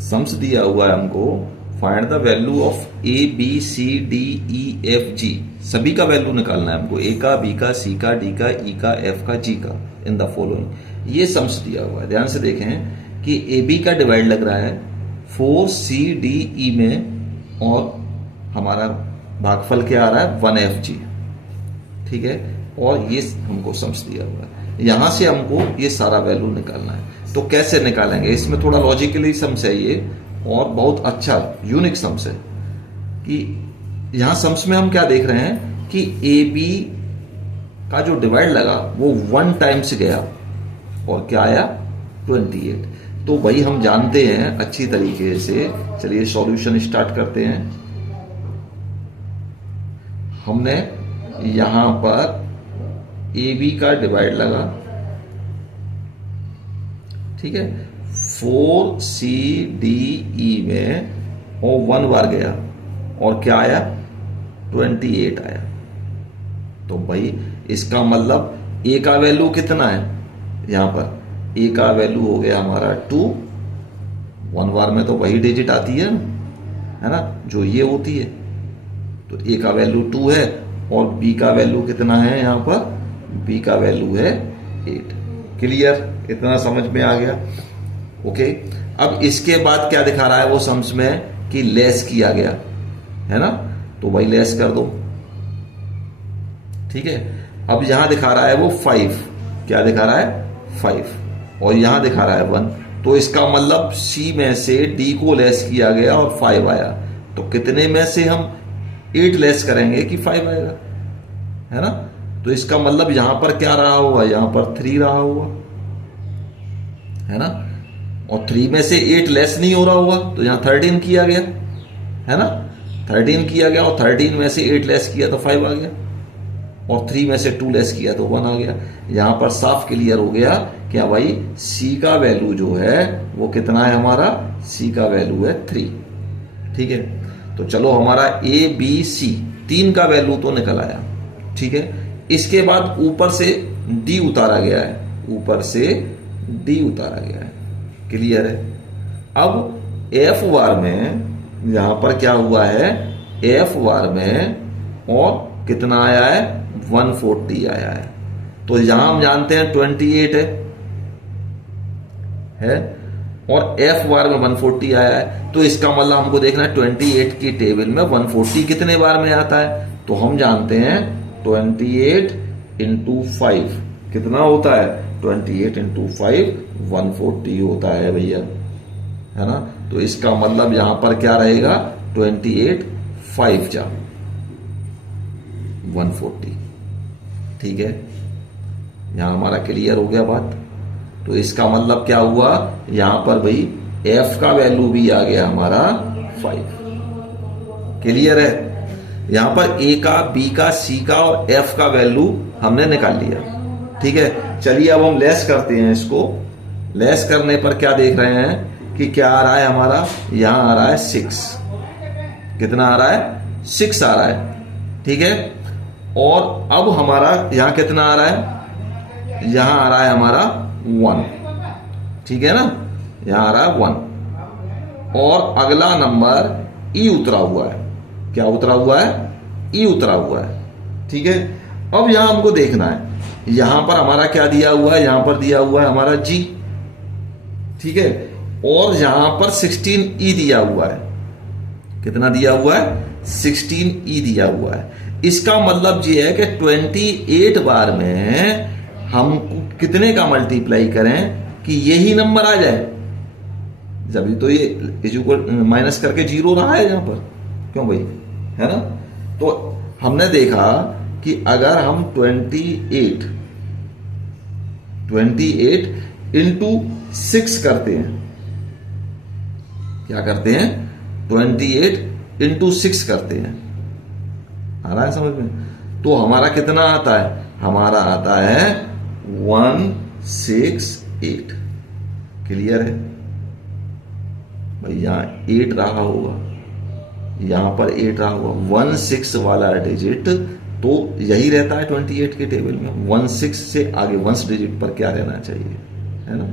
Sums दिया हुआ है हमको, find the value of A B C D E F G, सभी का वैल्यू निकालना है हमको, ए का, बी का, सी का, डी का, ई का, एफ का, जी का, इन द फॉलोइंग। ये सम्स दिया हुआ है। ध्यान से देखें कि ए बी का डिवाइड लग रहा है 4 सी डी ई में, और हमारा भागफल क्या आ रहा है 1 एफ जी, ठीक है। और ये हमको सम्स दिया हुआ है, यहां से हमको ये सारा वैल्यू निकालना है। तो कैसे निकालेंगे, इसमें थोड़ा लॉजिकली सम्स है ये, और बहुत अच्छा यूनिक सम्स है। कि यहां सम्स में हम क्या देख रहे हैं कि ए बी का जो डिवाइड लगा वो 1 टाइम्स गया, और क्या आया 28। तो भाई हम जानते हैं अच्छी तरीके से, चलिए सॉल्यूशन स्टार्ट करते हैं। हमने यहां पर ए बी का डिवाइड लगा, ठीक है, 4 सी डी ई में, और 1 बार गया, और क्या आया 28 आया। तो भाई इसका मतलब ए का वैल्यू कितना है, यहां पर ए का वैल्यू हो गया हमारा 2, 1 बार में तो वही डिजिट आती है ना, जो ये होती है। तो ए का वैल्यू 2 है, और बी का वैल्यू कितना है, यहां पर बी का वैल्यू है 8। क्लियर, इतना समझ में आ गया। ओके, अब इसके बाद क्या दिखा रहा है वो सम्स में कि लेस किया गया है ना, तो भाई लेस कर दो, ठीक है। अब यहां दिखा रहा है वो 5, क्या दिखा रहा है 5, और यहां दिखा रहा है 1, तो इसका मतलब सी में से डी को लेस किया गया और 5 आया। तो कितने में से हम 8 लेस करेंगे कि 5 आएगा, है ना। तो इसका मतलब यहां पर क्या रहा होगा, यहां पर 3 रहा होगा, है ना। और 3 में से 8 लेस नहीं हो रहा होगा, तो यहां 13 किया गया, है ना, 13 किया गया, और 13 में से 8 लेस किया तो 5 आ गया, और 3 में से 2 लेस किया तो 1 आ गया। यहां पर साफ क्लियर हो गया क्या भाई, सी का वैल्यू जो है वो कितना है, हमारा सी का वैल्यू है 3, ठीक है। तो चलो हमारा ए बी सी 3 का वैल्यू तो निकल आया, ठीक है। इसके बाद ऊपर से डी उतारा गया है, ऊपर से डी उतारा गया है, क्लियर है। अब एफ बार में यहां पर क्या हुआ है, एफ बार में और कितना आया है 140 आया है। तो यहां हम जानते हैं 28 है, और एफ बार में 140 आया है। तो इसका मतलब हमको देखना है 28 की टेबल में 140 कितने बार में आता है। तो हम जानते हैं 28 इंटू 5 कितना होता है, 28 इंटू 5 140 होता है भैया, है ना। तो इसका मतलब यहां पर क्या रहेगा 28 5 जा 140, ठीक है। यहां हमारा क्लियर हो गया बात। तो इसका मतलब क्या हुआ, यहां पर भाई एफ का वैल्यू भी आ गया हमारा 5, क्लियर है। यहां पर ए का, बी का, सी का और एफ का वैल्यू हमने निकाल लिया, ठीक है। चलिए अब हम लेस करते हैं इसको। लेस करने पर क्या देख रहे हैं कि क्या आ रहा है हमारा, यहां आ रहा है 6, कितना आ रहा है 6 आ रहा है, ठीक है। और अब हमारा यहां कितना आ रहा है, यहां आ रहा है हमारा 1, ठीक है ना, यहां आ रहा है 1। और अगला नंबर ई उतरा हुआ है, क्या उतरा हुआ है, ई उतरा हुआ है, ठीक है। अब यहां हमको देखना है, यहां पर हमारा क्या दिया हुआ है, यहां पर दिया हुआ है हमारा जी, ठीक है। और यहां पर 16 दिया हुआ है, कितना दिया हुआ है 16 दिया हुआ है। इसका मतलब ये है कि 28 बार में हम कितने का मल्टीप्लाई करें कि यही नंबर आ जाए, जब तो ये इक्वल माइनस करके 0 रहा है यहां पर, क्यों भाई, है ना। तो हमने देखा कि अगर हम 28 इंटू 6 करते हैं, क्या करते हैं 28 इंटू 6 करते हैं, आ रहा है समझ में। तो हमारा कितना आता है, हमारा आता है 168, क्लियर है भाई। यहां 8 रहा होगा, यहां पर 8 रहा होगा, 16 वाला डिजिट तो यही रहता है 28 के टेबल में, 16 से आगे 1 डिजिट पर क्या रहना चाहिए, है ना।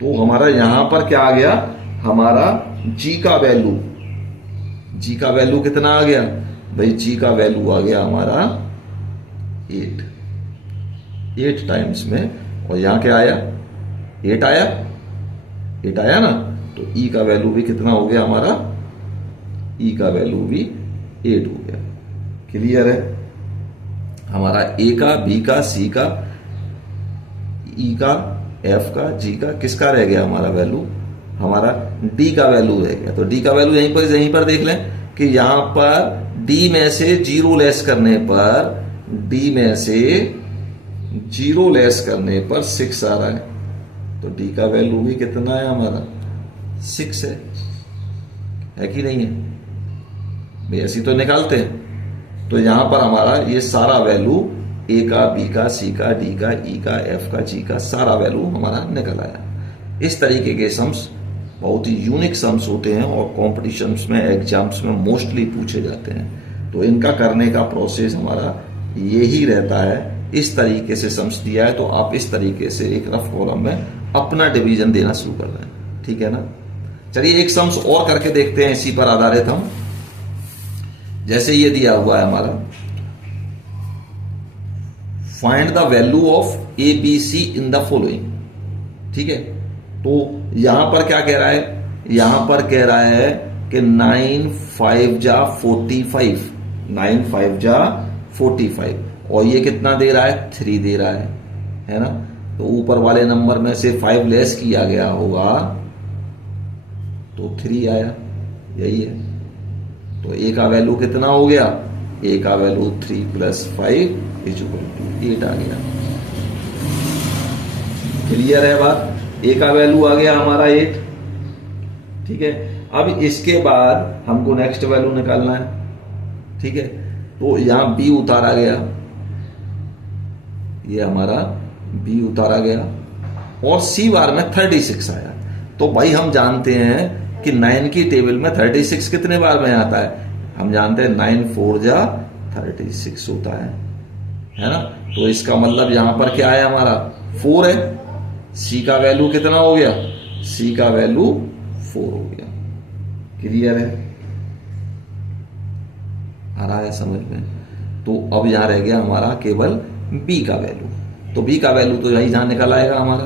तो हमारा यहां पर क्या आ गया हमारा जी का वैल्यू, जी का वैल्यू कितना आ गया भाई, जी का वैल्यू आ गया हमारा 8 टाइम्स में, और यहां क्या आया 8 आया, 8 आया ना, तो ई का वैल्यू भी कितना हो गया हमारा, ई का वैल्यू भी 8 हो गया। क्लियर है, हमारा ए का, बी का, सी का, ई का, एफ का, जी का, किसका रह गया हमारा वैल्यू, हमारा डी का वैल्यू रह गया। तो डी का वैल्यू यहीं पर देख लें कि यहां पर डी में से 0 लेस करने पर, डी में से 0 लेस करने पर 6 आ रहा है, तो डी का वैल्यू भी कितना है हमारा 6 है कि नहीं है भाई, ऐसी तो निकालते हैं। तो यहां पर हमारा ये सारा वैल्यू ए का, बी का, सी का, डी का, ई का, एफ का, जी का सारा वैल्यू हमारा निकल आया। इस तरीके के सम्स बहुत ही यूनिक सम्स होते हैं और कॉम्पिटिशन्स में, एग्जाम्स में मोस्टली पूछे जाते हैं। तो इनका करने का प्रोसेस हमारा यही रहता है। इस तरीके से सम्स दिया है तो आप इस तरीके से एक रफ कॉलम में अपना डिवीजन देना शुरू कर दें, ठीक है ना। चलिए एक सम्स और करके देखते हैं, इसी पर आधारित हम। जैसे ये दिया हुआ है हमारा, find the value of A B C in the following, ठीक है। तो यहां पर क्या कह रहा है, यहां पर कह रहा है कि 9 5 जा 45, 9 5 जा 45, और ये कितना दे रहा है 3 दे रहा है ना। तो ऊपर वाले नंबर में से 5 लेस किया गया होगा तो 3 आया, यही है। तो ए का वैल्यू कितना हो गया, ए का वैल्यू 3 + 5 = 8 आ गया। क्लियर है बात, ए का वैल्यू आ गया हमारा 8, ठीक है। अब इसके बाद हमको नेक्स्ट वैल्यू निकालना है, ठीक है। तो यहां बी उतारा गया, ये हमारा बी उतारा गया, और सी बार में 36 आया। तो भाई हम जानते हैं कि 9 की टेबल में 36 कितने बार में आता है, हम जानते हैं 9 4 जा 36 होता है ना। तो इसका मतलब यहां पर क्या है हमारा 4 है। सी का वैल्यू कितना हो गया, सी का वैल्यू 4 हो गया। क्लियर है, आ रहा है समझ में। तो अब यहां रह गया हमारा केवल बी का वैल्यू। तो बी का वैल्यू तो यही जहां निकल आएगा हमारा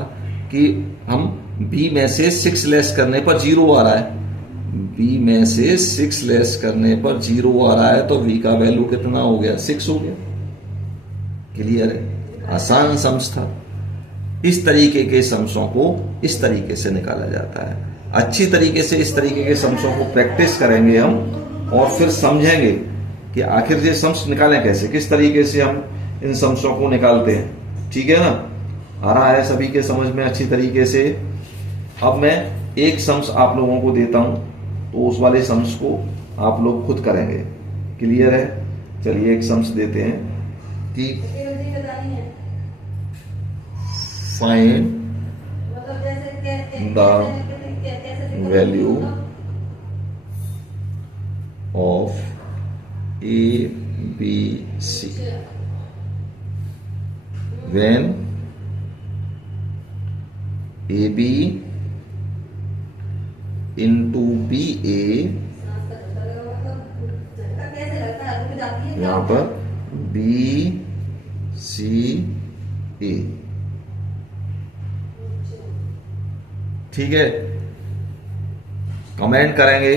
कि हम बी में से 6 लेस करने पर 0 आ रहा है, बी में से 6 लेस करने पर 0 आ रहा है, तो बी का वैल्यू कितना हो गया 6 हो गया। क्लियर है, आसान सम्स था। इस तरीके के सम्सों को इस तरीके से निकाला जाता है। अच्छी तरीके से इस तरीके के सम्सों को प्रैक्टिस करेंगे हम, और फिर समझेंगे कि आखिर ये सम्स निकालें कैसे, किस तरीके से हम इन सम्सों को निकालते हैं, ठीक है ना। आ रहा है सभी के समझ में अच्छी तरीके से। अब मैं एक सम्स आप लोगों को देता हूं, तो उस वाले सम्स को आप लोग खुद करेंगे। क्लियर है, चलिए एक सम्स देते हैं कि find the value of A B C when A B into B A, यहां पर बी सी ए, ठीक है। कमेंट करेंगे,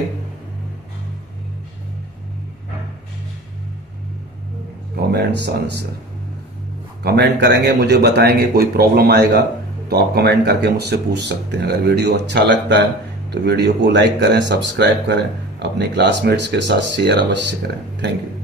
कमेंट्स आंसर कमेंट करेंगे, मुझे बताएंगे। कोई प्रॉब्लम आएगा तो आप कमेंट करके मुझसे पूछ सकते हैं। अगर वीडियो अच्छा लगता है तो वीडियो को लाइक करें, सब्सक्राइब करें, अपने क्लासमेट्स के साथ शेयर अवश्य करें। Thank you.